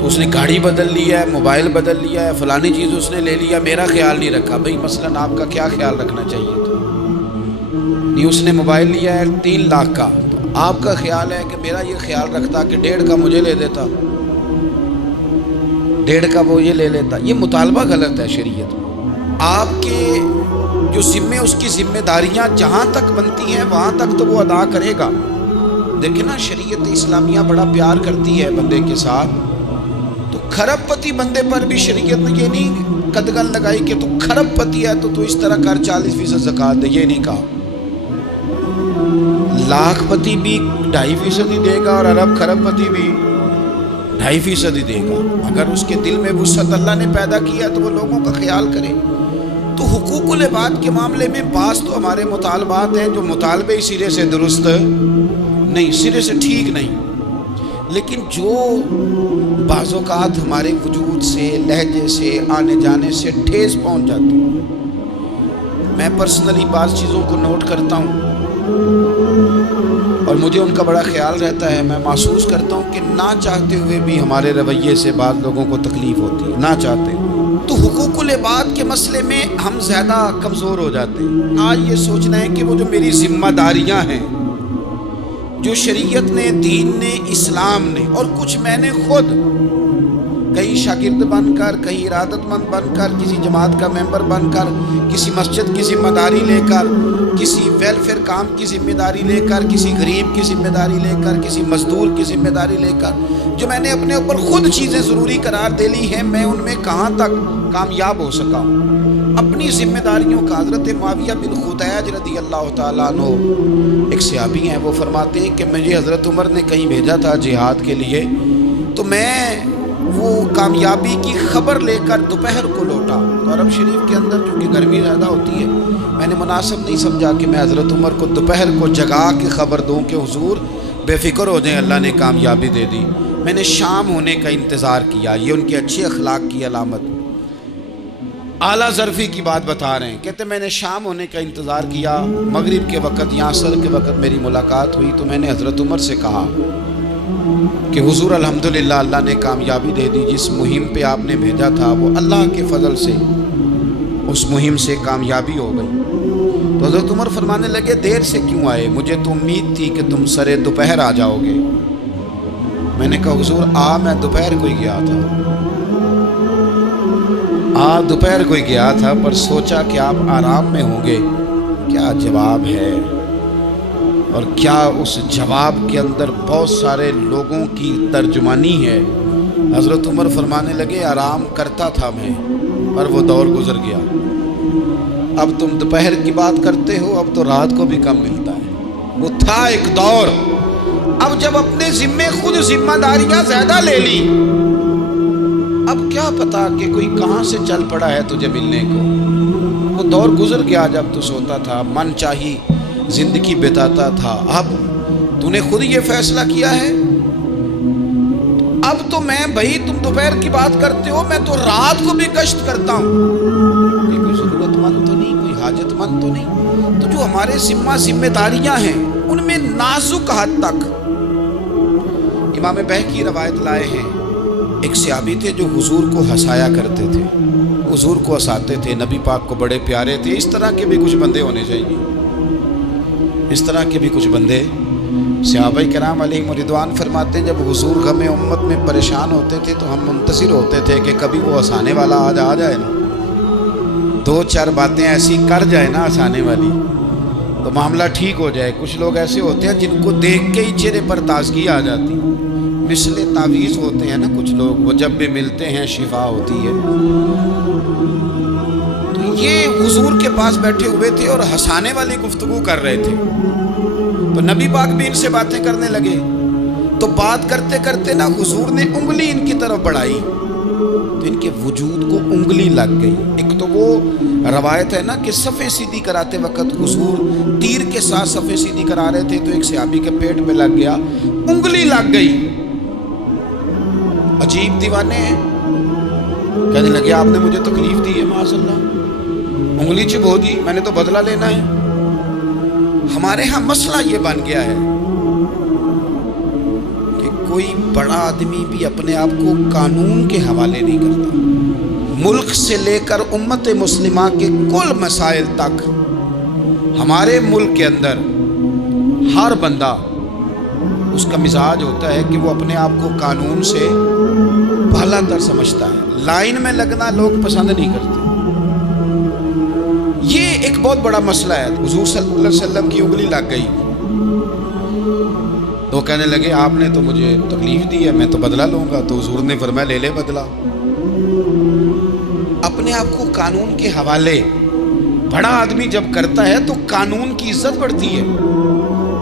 تو اس نے گاڑی بدل لیا ہے، موبائل بدل لیا ہے، فلانی چیز اس نے لے لیا، میرا خیال نہیں رکھا۔ بھئی مثلاً آپ کا کیا خیال رکھنا چاہیے تھا؟ نہیں، اس نے موبائل لیا ہے 3 لاکھ کا، تو آپ کا خیال ہے کہ میرا یہ خیال رکھتا کہ 1.5 کا مجھے لے دیتا، 1.5 کا وہ یہ لے لیتا۔ یہ مطالبہ غلط ہے شریعت میں۔ آپ کے جو ذمے، اس کی ذمہ داریاں جہاں تک بنتی ہیں وہاں تک تو وہ ادا کرے گا۔ دیکھیں نا، شریعت اسلامیہ بڑا پیار کرتی ہے بندے کے ساتھ، تو کھرب پتی بندے پر بھی شریعت نے یہ نہیں قدغن لگائی کہ تو کھرب پتی ہے تو اس طرح کر 40% زکوٰۃ دے، یہ نہیں کہا۔ لاکھ پتی بھی 2.5% ہی دے گا اور ارب کھرب پتی بھی 2.5% ہی دے گا۔ اگر اس کے دل میں وسعت اللہ نے پیدا کیا تو وہ لوگوں کا خیال کرے۔ تو حقوق العباد کے معاملے میں بعض تو ہمارے مطالبات ہیں جو مطالبے ہی سرے سے درست نہیں، سرے سے ٹھیک نہیں، لیکن جو بعض اوقات ہمارے وجود سے، لہجے سے، آنے جانے سے ٹھیس پہنچ جاتی ہے۔ میں پرسنلی بعض چیزوں کو نوٹ کرتا ہوں اور مجھے ان کا بڑا خیال رہتا ہے۔ میں محسوس کرتا ہوں کہ نہ چاہتے ہوئے بھی ہمارے رویے سے بعض لوگوں کو تکلیف ہوتی ہے، نہ چاہتے ہوئے۔ تو حقوق العباد کے مسئلے میں ہم زیادہ کمزور ہو جاتے ہیں۔ آج یہ سوچنا ہے کہ وہ جو میری ذمہ داریاں ہیں، جو شریعت نے، دین نے، اسلام نے، اور کچھ میں نے خود کہیں شاگرد بن کر، کہیں ارادت مند بن کر، کسی جماعت کا ممبر بن کر، کسی مسجد کی ذمہ داری لے کر، کسی ویلفیئر کام کی ذمہ داری لے کر، کسی غریب کی ذمہ داری لے کر، کسی مزدور کی ذمہ داری لے کر، جو میں نے اپنے اوپر خود چیزیں ضروری قرار دے لی ہیں، میں ان میں کہاں تک کامیاب ہو سکا ہوں؟ اپنی ذمہ داریوں کا حضرت معاویہ بن خدیج رضی اللہ تعالیٰ عنہ ایک صحابی ہیں، وہ فرماتے ہیں کہ مجھے حضرت عمر نے کہیں بھیجا تھا جہاد کے لیے، تو میں وہ کامیابی کی خبر لے کر دوپہر کو لوٹا۔ تو عرب شریف کے اندر چونکہ گرمی زیادہ ہوتی ہے، میں نے مناسب نہیں سمجھا کہ میں حضرت عمر کو دوپہر کو جگا کے خبر دوں کہ حضور بے فکر ہو جائیں، اللہ نے کامیابی دے دی۔ میں نے شام ہونے کا انتظار کیا، یہ ان کے اچھے اخلاق کی علامت، اعلیٰ ظرفی کی بات بتا رہے ہیں۔ کہتے میں نے شام ہونے کا انتظار کیا، مغرب کے وقت یا عصر کے وقت میری ملاقات ہوئی، تو میں نے حضرت عمر سے کہا کہ حضور الحمدللہ اللہ نے کامیابی دے دی، جس مہم پہ آپ نے بھیجا تھا وہ اللہ کے فضل سے اس مہم سے کامیابی ہو گئی۔ تو حضرت عمر فرمانے لگے دیر سے کیوں آئے؟ مجھے تو امید تھی کہ تم سرے دوپہر آ جاؤ گے۔ میں نے کہا حضور میں دوپہر کو ہی گیا تھا، دوپہر کو ہی گیا تھا، پر سوچا کہ آپ آرام میں ہوں گے۔ کیا جواب ہے، اور کیا اس جواب کے اندر بہت سارے لوگوں کی ترجمانی ہے۔ حضرت عمر فرمانے لگے آرام کرتا تھا میں، پر وہ دور گزر گیا، اب تم دوپہر کی بات کرتے ہو، اب تو رات کو بھی کم ملتا ہے۔ وہ تھا ایک دور، اب جب اپنے ذمے خود ذمہ داریاں زیادہ لے لی، اب کیا پتا کہ کوئی کہاں سے چل پڑا ہے تجھے ملنے کو۔ وہ دور گزر گیا جب تو سوتا تھا، من چاہی زندگی بتاتا تھا، اب تو نے خود یہ فیصلہ کیا ہے، اب تو میں بھائی تم دوپہر کی بات کرتے ہو، میں تو رات کو بھی گشت کرتا ہوں۔ یہ کوئی ضرورت مند تو نہیں، کوئی حاجت مند تو نہیں۔ تو جو ہمارے ذمہ داریاں ہیں ان میں نازک حد تک، امام بہقی روایت لائے ہیں، ایک صحابی تھے جو حضور کو ہنسایا کرتے تھے، حضور کو ہنساتے تھے، نبی پاک کو بڑے پیارے تھے۔ اس طرح کے بھی کچھ بندے ہونے چاہیے، اس طرح کے بھی کچھ بندے۔ صحابہ کرام علیہم رضوان فرماتے ہیں جب حضور غم امت میں پریشان ہوتے تھے تو ہم منتظر ہوتے تھے کہ کبھی وہ ہنسانے والا آ جائے نا، 2-4 باتیں ایسی کر جائے نا ہنسانے والی، تو معاملہ ٹھیک ہو جائے۔ کچھ لوگ ایسے ہوتے ہیں جن کو دیکھ کے ہی چہرے پر تازگی آ جاتی، مثل تعویذ ہوتے ہیں نا کچھ لوگ، وہ جب بھی ملتے ہیں شفا ہوتی ہے۔ تو یہ حضور کے پاس بیٹھے ہوئے تھے اور ہنسانے والی گفتگو کر رہے تھے، تو نبی پاک بھی ان سے باتیں کرنے لگے۔ تو بات کرتے کرتے نا حضور نے انگلی ان کی طرف بڑھائی، تو ان کے وجود کو انگلی لگ گئی۔ ایک تو وہ روایت ہے نا کہ صفیں سیدھی کراتے وقت حضور تیر کے ساتھ صفیں سیدھی کرا رہے تھے، تو ایک صحابی کے پیٹ میں لگ گیا، انگلی لگ گئی۔ عجیب دیوانے ہیں، کہنے لگے آپ نے مجھے تکلیف دی ہے، معاذ اللہ، انگلی چبھو دی، میں نے تو بدلہ لینا ہے۔ ہمارے ہاں مسئلہ یہ بن گیا ہے کہ کوئی بڑا آدمی بھی اپنے آپ کو قانون کے حوالے نہیں کرتا۔ ملک سے لے کر امت مسلمہ کے کل مسائل تک ہمارے ملک کے اندر ہر بندہ اس کا مزاج ہوتا ہے کہ وہ اپنے آپ کو قانون سے بالا تر سمجھتا ہے۔ لائن میں لگنا لوگ پسند نہیں کرتے۔ یہ ایک بہت بڑا مسئلہ ہے۔ حضور صلی اللہ علیہ وسلم کی انگلی لگ گئی تو کہنے لگے آپ نے تو مجھے تکلیف دی ہے، میں تو بدلہ لوں گا، تو حضور نے فرمایا لے لے بدلہ۔ اپنے آپ کو قانون کے حوالے بڑا آدمی جب کرتا ہے تو قانون کی عزت بڑھتی ہے،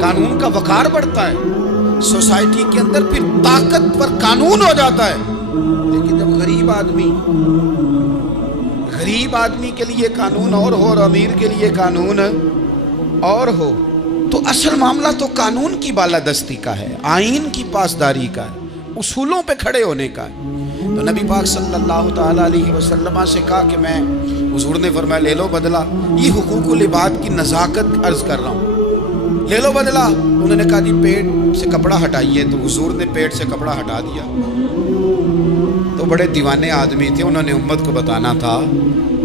قانون کا وقار بڑھتا ہے، سوسائٹی کے اندر پھر طاقتور قانون ہو جاتا ہے۔ لیکن جب غریب آدمی کے لیے قانون اور ہو اور امیر کے لیے قانون اور ہو، تو اصل معاملہ تو قانون کی بالادستی کا ہے، آئین کی پاسداری کا ہے، اصولوں پہ کھڑے ہونے کا ہے۔ تو نبی پاک صلی اللہ تعالیٰ علیہ وسلم سے کہا کہ میں، حضور نے فرمایا لے لو بدلہ۔ یہ حقوق العباد کی نزاکت عرض کر رہا ہوں، لے لو بدلہ۔ انہوں نے کہا جی پیٹ سے کپڑا ہٹائیے، تو حضور نے پیٹ سے کپڑا ہٹا دیا۔ تو بڑے دیوانے آدمی تھے، انہوں نے امت کو بتانا تھا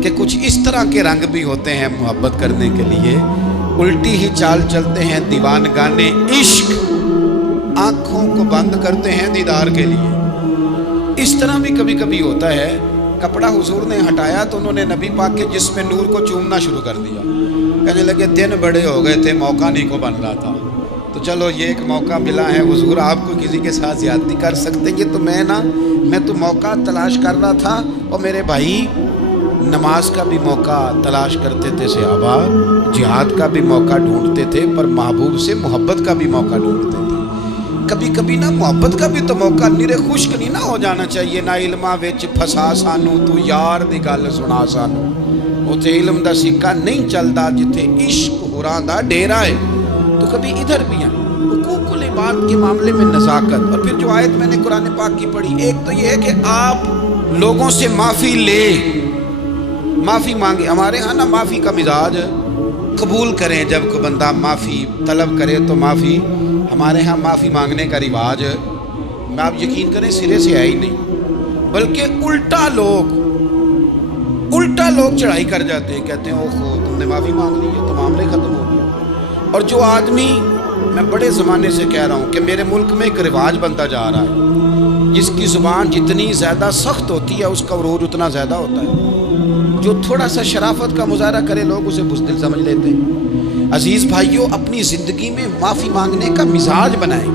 کہ کچھ اس طرح کے رنگ بھی ہوتے ہیں محبت کرنے کے لیے، الٹی ہی چال چلتے ہیں دیوانگانے عشق، آنکھوں کو بند کرتے ہیں دیدار کے لیے۔ اس طرح بھی کبھی کبھی ہوتا ہے۔ کپڑا حضور نے ہٹایا تو انہوں نے نبی پاک کے جسم نور کو چومنا شروع کر دیا، کہنے لگے دن بڑے ہو گئے تھے، موقع نہیں کو بن رہا تھا، تو چلو یہ ایک موقع ملا ہے، حضور آپ کو کسی کے ساتھ زیادتی کر سکتے ہیں، تو میں تو موقع تلاش کر رہا تھا۔ اور میرے بھائی نماز کا بھی موقع تلاش کرتے تھے صحابہ، جہاد کا بھی موقع ڈھونڈتے تھے، پر محبوب سے محبت کا بھی موقع ڈھونڈتے تھے۔ کبھی کبھی نا محبت کا بھی تو موقع، نیرے خشک نہیں نہ ہو جانا چاہیے۔ نہ علماں وچ پھسا سانو، تو یار دی گل سنا سانو، اتھے علم دا سکہ نہیں چلدا، جتھے عشق ہوراں دا ڈیرا ہے۔ تو کبھی ادھر بھی ہیں حقوق العباد کے معاملے میں نزاکت۔ اور پھر جو آیت میں نے قرآن پاک کی پڑھی، ایک تو یہ ہے کہ آپ لوگوں سے معافی لے، معافی مانگے۔ ہمارے ہاں نا معافی کا مزاج قبول کریں، جب کوئی بندہ معافی طلب کرے تو معافی، ہمارے ہاں معافی مانگنے کا رواج میں آپ یقین کریں سرے سے ہے ہی نہیں، بلکہ الٹا لوگ چڑھائی کر جاتے ہیں، کہتے ہیں اوہ تم نے معافی مانگ لی ہے تو معاملے ختم ہو گئے۔ اور جو آدمی، میں بڑے زمانے سے کہہ رہا ہوں کہ میرے ملک میں ایک رواج بنتا جا رہا ہے، جس کی زبان جتنی زیادہ سخت ہوتی ہے اس کا عروج اتنا زیادہ ہوتا ہے۔ جو تھوڑا سا شرافت کا مظاہرہ کرے لوگ اسے بزدل سمجھ لیتے ہیں۔ عزیز بھائیوں، اپنی زندگی میں معافی مانگنے کا مزاج بنائیں۔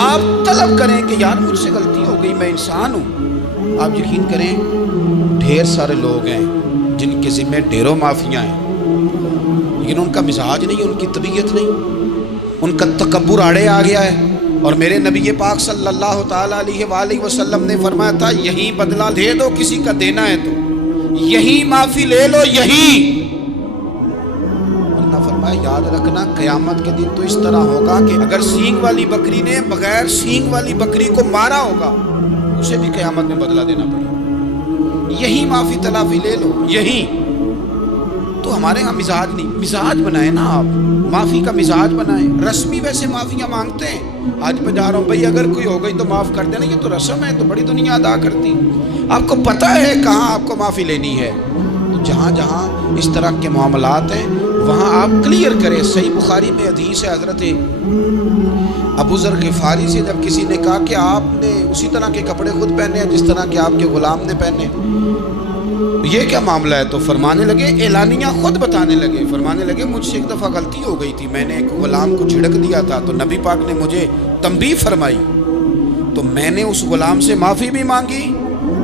آپ طلب کریں کہ یار مجھ سے غلطی ہو گئی، میں انسان ہوں۔ آپ یقین کریں ڈھیر سارے لوگ ہیں جن کے ذمہ ڈھیروں معافیاں ہیں، لیکن ان کا مزاج نہیں، ان کی طبیعت نہیں، ان کا تکبر آڑے آ گیا ہے۔ اور میرے نبی پاک صلی اللہ تعالیٰ علیہ وآلہ وسلم نے فرمایا تھا یہی بدلہ دے دو کسی کا دینا ہے تو، یہی معافی لے لو، یہی۔ فرمایا یاد رکھنا قیامت کے دن تو اس طرح ہوگا کہ اگر سینگ والی بکری نے بغیر سینگ والی بکری کو مارا ہوگا، اسے بھی قیامت میں بدلہ دینا پڑے گا۔ یہی معافی تلافی لے لو، یہی۔ تو ہمارے ہاں مزاج نہیں، مزاج بنائیں نا آپ، معافی کا مزاج بنائیں۔ رسمی ویسے معافیاں مانگتے ہیں، آج میں جا رہا ہوں بھائی اگر کوئی ہو گئی تو معاف کر دینا، یہ تو رسم ہے، تو بڑی دنیا ادا کرتی۔ آپ کو پتہ ہے کہاں آپ کو معافی لینی ہے، تو جہاں جہاں اس طرح کے معاملات ہیں وہاں آپ کلیئر کریں۔ صحیح بخاری میں حدیث ہے حضرت ابو ذر غفاری سے، جب کسی نے کہا کہ آپ نے اسی طرح کے کپڑے خود پہنے ہیں جس طرح کے آپ کے غلام نے پہنے، یہ کیا معاملہ ہے؟ تو فرمانے لگے، اعلانیہ خود بتانے لگے، فرمانے لگے مجھ سے ایک دفعہ غلطی ہو گئی تھی، میں نے ایک غلام کو جھڑک دیا تھا، تو نبی پاک نے مجھے تنبیہ فرمائی، تو میں نے اس غلام سے معافی بھی مانگی،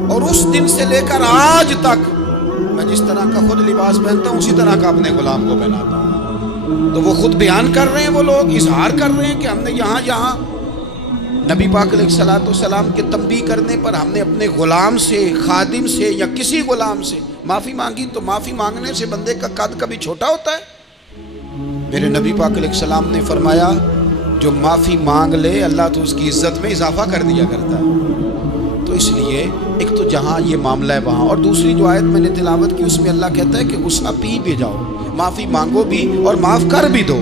اور اس دن سے لے کر آج تک میں جس طرح کا خود لباس پہنتا ہوں اسی طرح کا اپنے غلام کو پہناتا ہوں۔ تو وہ خود بیان کر رہے ہیں، وہ لوگ اظہار کر رہے ہیں کہ ہم نے یہاں نبی پاک علیہ الصلوۃ والسلام کے تنبیہ کرنے پر ہم نے اپنے غلام سے، خادم سے یا کسی غلام سے معافی مانگی۔ تو معافی مانگنے سے بندے کا قد کبھی چھوٹا ہوتا ہے؟ میرے نبی پاک علیہ السلام نے فرمایا جو معافی مانگ لے اللہ تو اس کی عزت میں اضافہ کر دیا کرتا ہے۔ تو اس لیے ایک تو جہاں یہ معاملہ ہے وہاں، اور دوسری جو آیت میں نے تلاوت کی اس میں اللہ کہتا ہے کہ غصہ پی بھی جاؤ، معافی مانگو بھی اور معاف کر بھی دو۔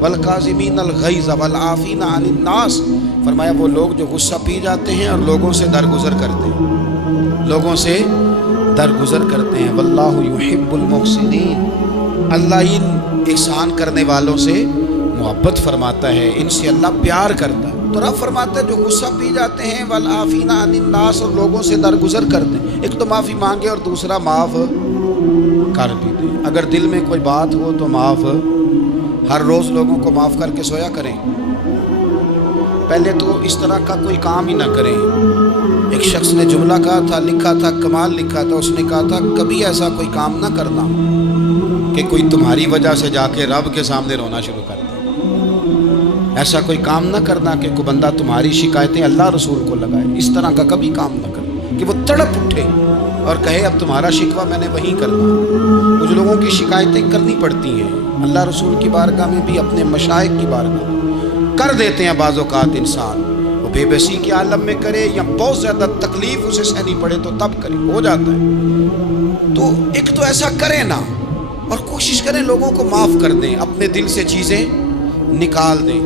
والکاظمین الغیظ والعافین عن الناس، فرمایا وہ لوگ جو غصہ پی جاتے ہیں اور لوگوں سے درگزر کرتے ہیں، لوگوں سے درگزر کرتے ہیں۔ واللہ یحب المحسنین، اللہ ان احسان کرنے والوں سے محبت فرماتا ہے، ان سے اللہ پیار کرتا ہے۔ تو رب فرماتا ہے جو غصہ پی جاتے ہیں والعافین عن الناس، اور لوگوں سے درگزر کرتے ہیں، ایک تو معافی مانگے اور دوسرا معاف کر بھی دیں۔ اگر دل میں کوئی بات ہو تو معاف، ہر روز لوگوں کو معاف کر کے سویا کریں، پہلے تو اس طرح کا کوئی کام ہی نہ کریں۔ ایک شخص نے جملہ کہا تھا، لکھا تھا، کمال لکھا تھا، اس نے کہا تھا کبھی ایسا کوئی کام نہ کرنا کہ کوئی تمہاری وجہ سے جا کے رب کے سامنے رونا شروع کر دے۔ ایسا کوئی کام نہ کرنا کہ کوئی بندہ تمہاری شکایتیں اللہ رسول کو لگائے، اس طرح کا کبھی کام نہ کرنا کہ وہ تڑپ اٹھے اور کہے اب تمہارا شکوہ میں نے وہیں کرنا۔ کچھ لوگوں کی شکایتیں کرنی پڑتی ہیں، اللہ رسول کی بارگاہ میں بھی، اپنے مشائخ کی بارگاہ میں کر دیتے ہیں بعض اوقات انسان، وہ بے بسی کے عالم میں کرے یا بہت زیادہ تکلیف اسے سہنی پڑے تو تب کرے، ہو جاتا ہے۔ تو ایک تو ایسا کریں نا، اور کوشش کریں لوگوں کو معاف کر دیں، اپنے دل سے چیزیں نکال دیں۔